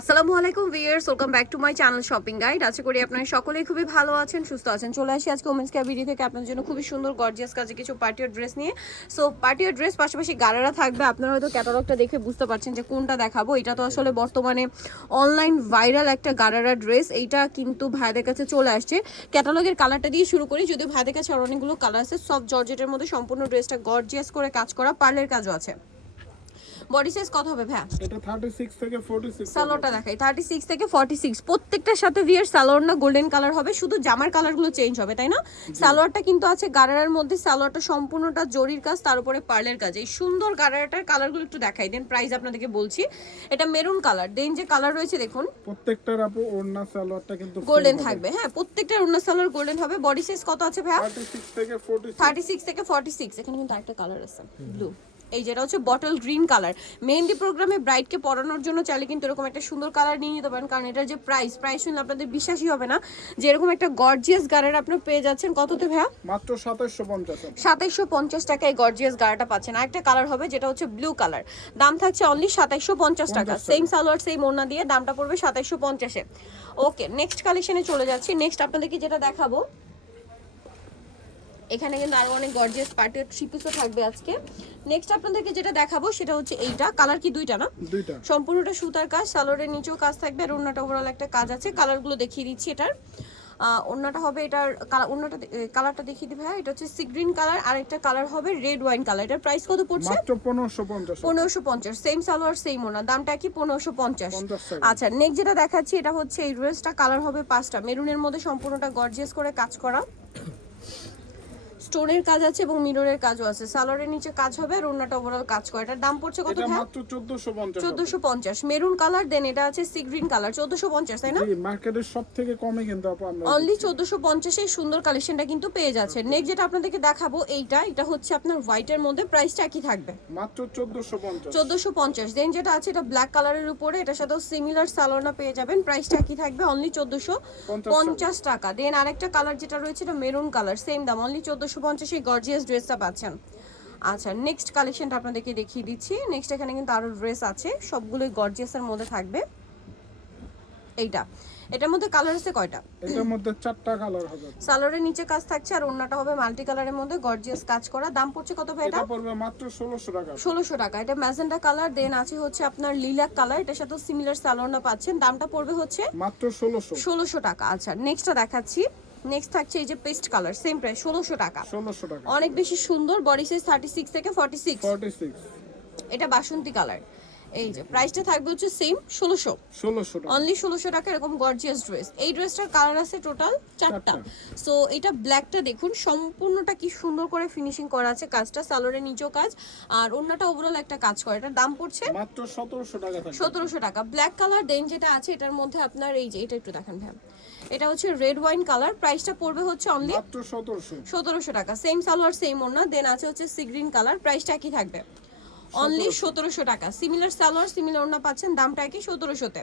আসসালামু আলাইকুম viewers, welcome back to my channel shopping guide. আশা করি আপনারা সকলেই খুবই ভালো আছেন, সুস্থ আছেন। চলে আসি আজকে ওমেন্স কেয়ার ভিডিও থেকে আপনাদের জন্য খুবই সুন্দর গর্জিয়াস কাজে কিছু পার্টিয়ার ড্রেস নিয়ে। সো পার্টিয়ার ড্রেস পাশাপাশি গারারা থাকবে। আপনারা হয়তো ক্যাটালগটা দেখে বুঝতে পারছেন যে কোনটা দেখাবো। এটা তো আসলে বর্তমানে অনলাইন ভাইরাল একটা গারারা ড্রেস। এইটা কিন্তু ভাইদের কাছে চলে আসছে। ক্যাটালগের কালারটা দিয়ে শুরু করি, যদিও ভাইদের কাছে আরো অনেকগুলো কালার আছে। সফট জর্জেটের মধ্যে সম্পূর্ণ ড্রেসটা গর্জিয়াস করে কাজ করা, পার্লের কাজও আছে। বডি সাইজ কত হবে ভাই? এটা 36 থেকে 46। সালোয়ারটা দেখাই 36 থেকে 46। প্রত্যেকটার সাথে ভিয়ার সালোয়ার না গোল্ডেন কালার হবে, শুধু জামার কালারগুলো চেঞ্জ হবে, তাই না? সালোয়ারটা কিন্তু আছে গারারার মধ্যে। সালোয়ারটা সম্পূর্ণটা জরির কাজ, তার উপরে পার্লের কাজ। এই সুন্দর গারারাটার কালারগুলো একটু দেখাই দেন। প্রাইস আপনাদেরকে বলছি, এটা মেরুন কালার। দেন যে কালার রয়েছে দেখুন, প্রত্যেকটার আপু ওড়না সালোয়ারটা কিন্তু গোল্ডেন থাকবে। হ্যাঁ, প্রত্যেকটার ওড়না সালোয়ার গোল্ডেন হবে। বডি সাইজ কত আছে ভাই? 36 থেকে 46। 36 থেকে 46। এখানে কিন্তু আরেকটা কালার আছে ব্লু। এই যেটা হচ্ছে বটল গ্রিন কালার। মেহেন্দি প্রোগ্রামে ব্রাইডকে পরানোর জন্য চাইলে কিন্তু এরকম একটা সুন্দর কালার নিয়ে নিতে পারেন, কারণ এটার যে প্রাইস শুনলে আপনাদের বিশ্বাসই হবে না যে এরকম একটা গর্জিয়াস গাড়ার আপনি পেয়ে যাচ্ছেন। কততে ভাইয়া? মাত্র 2750। 2750 টাকায় গর্জিয়াস গাড়াটা পাচ্ছেন। আরেকটা কালার হবে যেটা হচ্ছে ব্লু কালার, দাম থাকছে অনলি 2750 টাকা। সেম সালোয়ার সেম ওড়না দিয়ে দামটা পড়বে 2750-এ। ওকে, নেক্সট কালেকশনে চলে যাচ্ছি। নেক্সট আপনাদেরকে যেটা দেখাবো, এখানে কিন্তু আরো অনেক গর্জিয়াস পার্টির থ্রি পিসও থাকবে আজকে। নেক্সট আপনাদেরকে যেটা দেখাবো সেটা হচ্ছে এইটা। কালার কি দুইটা না? দুইটা। সম্পূর্ণটা সুতার কাজ, সালোয়ারের নিচেও কাজ থাকবে, আর ওড়নাটা ওভারঅল একটা কাজ আছে। কালারগুলো দেখিয়ে দিচ্ছি। এটার ওড়নাটা হবে, এটার ওড়নাটা কালারটা দেখিয়ে দিই ভাই। এটা হচ্ছে সি গ্রিন কালার, আর একটা কালার হবে রেড ওয়াইন কালার। এটার প্রাইস কত পড়ছে? মাত্র 1550। 1550। সেম সালোয়ার সেম ওড়না, দামটা কি? 1550। আচ্ছা, নেক্সট যেটা দেখাচ্ছি এটা হচ্ছে এই ড্রেসটা। কালার হবে 5টা, মেরুনের মধ্যে সম্পূর্ণটা গর্জিয়াস করে কাজ করা, স্টোনের কাজ আছে এবং মিররের কাজও আছে। সালোয়ারের নিচে কাজ হবে আর ওড়নাটা ওভারঅল কাজ করে। এটার দাম পড়ছে কত? এটা মাত্র 1450। 1450। মেরুন কালার, দেন এটা আছে সি গ্রিন কালার। 1450, তাই না? জি, মার্কেটের সবথেকে কমে কিন্তু আপু আমরা অনলি 1450 এই সুন্দর কালেকশনটা কিন্তু পেয়ে যাচ্ছে। নেক্সট যেটা আপনাদেরকে দেখাবো এটা হচ্ছে আপনার হোয়াইটের মধ্যে, প্রাইসটা কি থাকবে? মাত্র 1450। 1450। দেন যেটা আছে এটা ব্ল্যাক কালারের উপরে, এটার সাথেও সিমিলার সালোয়ারটা পেয়ে যাবেন। প্রাইসটা কি থাকবে? অনলি 1450 টাকা। দেন আরেকটা কালার যেটা রয়েছে এটা মেরুন কালার, সেম দাম, অনলি 1450 এই গর্জিয়াস ড্রেসটা পাচ্ছেন। আচ্ছা, নেক্সট কালেকশনটা আপনাদেরকে দেখিয়ে দিচ্ছি। নেক্সট এখানে কিন্তু আরো ড্রেস আছে, সবগুলোই গর্জিয়াসের মধ্যে থাকবে। এইটা, এটার মধ্যে কালার আছে কয়টা? এটার মধ্যে 4টা কালার হবে। সালোয়ারের নিচে কাজ থাকছে আর ওড়নাটা হবে মাল্টি কালারের মধ্যে গর্জিয়াস কাজ করা। দাম পড়ছে কত ভাই এটা? এটা পড়বে মাত্র 1600 টাকা। 1600 টাকা। এটা ম্যাজেন্টা কালার, দেন আছে হচ্ছে আপনার লিলাক কালার। এটার সাথে সিমিলার সালোয়ারটা পাচ্ছেন। দামটা পড়বে হচ্ছে মাত্র 1600 টাকা। আচ্ছা, নেক্সটটা দেখাচ্ছি। নেক্সট থাকছে এই যে পেস্ট কালার, সেম প্রাইস 1600 টাকা। 1600 টাকা। অনেক বেশি সুন্দর। বডি সাইজ 36 থেকে 46। 46। এটা বাসন্তী কালার। এই যে প্রাইসটা থাকবে হচ্ছে সেম 1600 টাকা। অনলি 1600 টাকা। এরকম গর্জিয়াস ড্রেস। এই ড্রেসটার কালার আছে টোটাল 4টা। সো এটা ব্ল্যাকটা দেখুন, সম্পূর্ণটা কি সুন্দর করে ফিনিশিং করা আছে কাজটা। সালোয়ারের নিচেও কাজ আর ওড়নাটা ওভারঅল একটা কাজ করে। এটার দাম পড়ছে মাত্র 1700 টাকা থাকবে। 1700 টাকা। ব্ল্যাক কালার, দেন যেটা আছে এটার মধ্যে আপনার এই যে এটা একটু দেখেন ভাই, এটা হচ্ছে রেড ওয়াইন কালার। প্রাইসটা পড়বে হচ্ছে অনলি মাত্র 1700 টাকা। সেম সালোয়ার সেম ওড়না। দেন আছে হচ্ছে সি গ্রিন কালার। প্রাইসটা কি থাকবে? অনলি 1700 টাকা। সিমিলার সালোয়ার সিমিলার ওড়না পাচ্ছেন, দামটা কি? 1700-তে।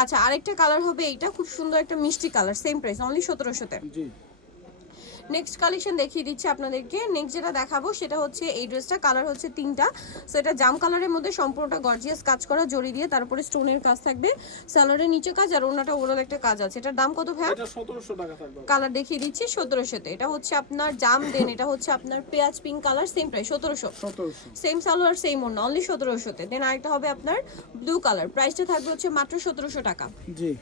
আচ্ছা, আরেকটা কালার হবে এইটা, খুব সুন্দর একটা মিষ্টি কালার, সেম প্রাইস অনলি 1700-তে। জি। নেক্সট কালেকশন দেখিয়ে দিচ্ছি আপনাদেরকে। নেক্সট যেটা দেখাবো সেটা হচ্ছে এই ড্রেসটা। কালার হচ্ছে 3টা। সো এটা জাম কালারের মধ্যে সম্পূর্ণটা গর্জিয়াস কাজ করা, জরি দিয়ে, তারপরে স্টোনের কাজ থাকবে, সালোয়ারের নিচে কাজ আর ওড়নাটা ওভারঅল একটা কাজ আছে। এটার দাম কত ভাই? এটা 1700 টাকা থাকবে। কালার দেখিয়ে দিচ্ছি 1700-তে। এটা হচ্ছে আপনার জাম, দেন এটা হচ্ছে আপনার পেঁয়াজ pink colour, same price 1700। Same salwar same ওড়না, অনলি 1700-তে। দেন আরেকটা হবে আপনার ব্লু কালার। প্রাইসটা থাকবে হচ্ছে মাত্র 1700 টাকা। জি।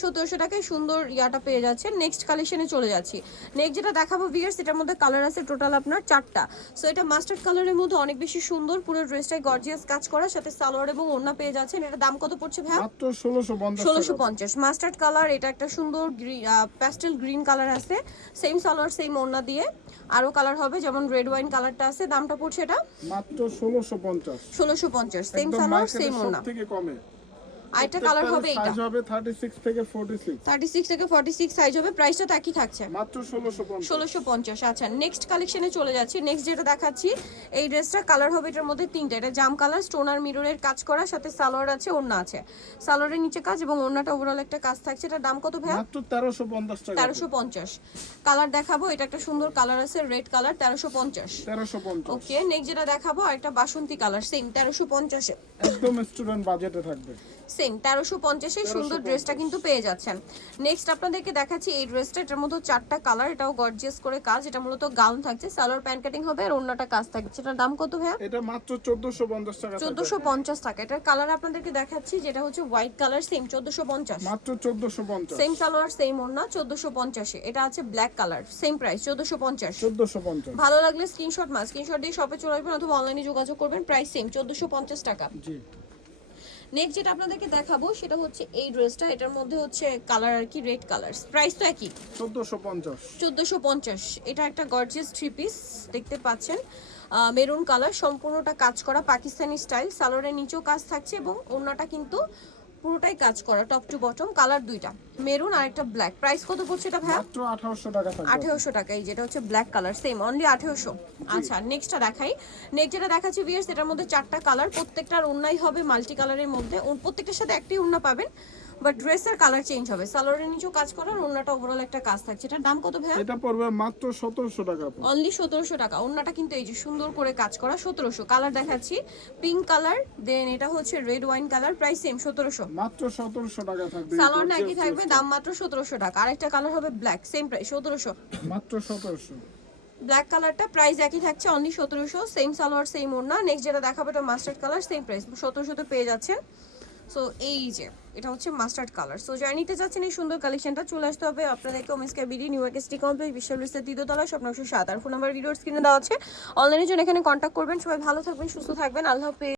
1700 টাকায় সুন্দর ইয়াটা পেয়ে যাচ্ছে। নেক্সট কালেকশনে চলে যাচ্ছি। নেক্সট যেটা দেখাবো ভিউয়ার্স, এটার মধ্যে কালার আছে টোটাল আপনার 4টা। সো এটা মাস্টার্ড কালারের মধ্যে অনেক বেশি সুন্দর, পুরো ড্রেসটাই গর্জিয়াস কাজ করা, সাথে সালোয়ার এবং ওড়না পেয়ে যাচ্ছেন। এটা দাম কত পড়ছে ভাই? মাত্র 1650। 1650। মাস্টার্ড কালার, এটা একটা সুন্দর প্যাস্টেল গ্রিন কালার আছে, সেম সালোয়ার সেম ওড়না দিয়ে। আরো কালার হবে, যেমন রেড ওয়াইন কালারটা আছে। দামটা পড়ছে এটা মাত্র 1650। 1650। সেম সালোয়ার সেম ওড়না। থেকে কমে। আরেকটা কালার হবে এটা, সাইজ হবে 36 থেকে 46। 36 থেকে 46 সাইজ হবে। প্রাইসটা তো একই থাকছে, মাত্র 1650। 1650। আচ্ছা, নেক্সট কালেকশনে চলে যাচ্ছি। নেক্সট যেটা দেখাচ্ছি এই ড্রেসটা, কালার হবে এটার মধ্যে 3টা। এটা জাম কালার, স্টোনার মিররের কাজ করা, সাথে সালোয়ার আছে, ওড়না আছে। সালোয়ারের নিচে কাজ এবং ওড়নাটা ওভারঅল একটা কাজ থাকছে। এটার দাম কত ভাই? মাত্র 1350 টাকা। 1350। কালার দেখাবো, এটা একটা সুন্দর কালার আছে রেড কালার, 1350। 1350। ওকে, নেক্সট যেটা দেখাবো আরেকটা বাসন্তী কালার, সেম 1350-এ। একদম স্টুডেন্ট বাজেটে থাকবে। সেম 1350 সুন্দর ড্রেসটা কিন্তু পেয়ে যাচ্ছেন। নেক্সট আপনাদেরকে দেখাচ্ছি এই ড্রেসটা, এটার মধ্যে 4টা কালার, এটাও গর্জিয়াস করে কাজ, এটা মূলত গাউন থাকছে, সালোয়ার প্যান্ট কাটিং হবে আর অন্যটা কাজ থাকছে। এটার দাম কত ভাইয়া? এটা মাত্র 1450 টাকা। 1450 টাকা। এটার কালার আপনাদেরকে দেখাচ্ছি, যেটা হচ্ছে হোয়াইট কালার, সেম 1450, মাত্র 1450। সেম সালোয়ার সেম ওড়না 1450। এটা আছে ব্ল্যাক কালার, সেম প্রাইস 1450। 1450। ভালো লাগলে স্ক্রিনশট দিয়ে শপে চলে আসবেন অথবা অনলাইনে যোগাযোগ করবেন, প্রাইস সেম 1450 টাকা। জি। নেক্সট যেটা আপনাদেরকে দেখাবো সেটা হচ্ছে এই ড্রেসটা, এটার মধ্যে হচ্ছে কালার আর কি রেড কালার, প্রাইস তো একই 1450। 1450। এটা একটা গর্জিয়াস থ্রি পিস দেখতে পাচ্ছেন, মেরুন কালার, সম্পূর্ণটা কাজ করা পাকিস্তানি স্টাইল, সালোয়ারের নিচেও কাজ থাকছে এবং ওড়নাটা কিন্তু পুরোটাই কাজ করা, টপ টু বটম, কালার দুইটা, মেরুন আর একটা ব্ল্যাক। প্রাইস কত পড়ছে এটা ভাই? মাত্র 1800 টাকা থাকবে। 1800 টাকা। এই যেটা হচ্ছে ব্ল্যাক কালার, সেম অনলি 1800। আচ্ছা নেক্সটটা দেখাই। নেক্সট যেটা দেখাচ্ছি ভিউয়ার্স, এটার মধ্যে 4টা কালার, প্রত্যেকটার ওড়নাই হবে মাল্টি কালারের মধ্যে, প্রত্যেকটার সাথে একটি ওড়না পাবেন, বাট ড্রেসের কালার চেঞ্জ হবে, সালোয়ারের নিচেও কাজ করা আর ওড়নাটা ওভারঅল একটা কাজ থাকছে। এটার দাম কত ভাইয়া? এটা পড়বে মাত্র 1700 টাকা। অনলি 1700 টাকা। ওড়নাটা কিন্তু এই যে সুন্দর করে কাজ করা, 1700। কালার দেখাচ্ছি, পিঙ্ক কালার, দেন এটা হচ্ছে red wine colour, price same 1700। মাত্র 1700 টাকা থাকবে। সালোয়ার নাকি থাকবে, দাম মাত্র 1700 টাকা। আরেকটা কালার হবে ব্ল্যাক, সেম প্রাইস 1700। মাত্র 1700। ব্ল্যাক কালারটা প্রাইস একই থাকছে, অনলি 1700, সেম সালোয়ার সেম ওড়না। নেক্সট যেটা দেখাবো এটা মাস্টার্ড কালার, সেম প্রাইস 1700 তে পেয়ে যাচ্ছেন। সো এই যে এটা হচ্ছে মাস্টার্ড কালার। সো যারা নিতে চাচ্ছেন এই সুন্দর কালেকশনটা, চলে আসতে হবে আপনাদেরকে ওমেন্সকে বিডি নিউ এসটি কমপ্লেক্স বিশাল রিস্টের দ্বিতীয়তলা, স্বপ্ন 7। আর ফোন নাম্বার ভিডিওর স্ক্রিনে দেওয়া আছে, অনলাইনের জন্য এখানে কন্ট্যাক্ট করবেন। সবাই ভালো থাকবেন, সুস্থ থাকবেন, আল্লাহ হাফেজ।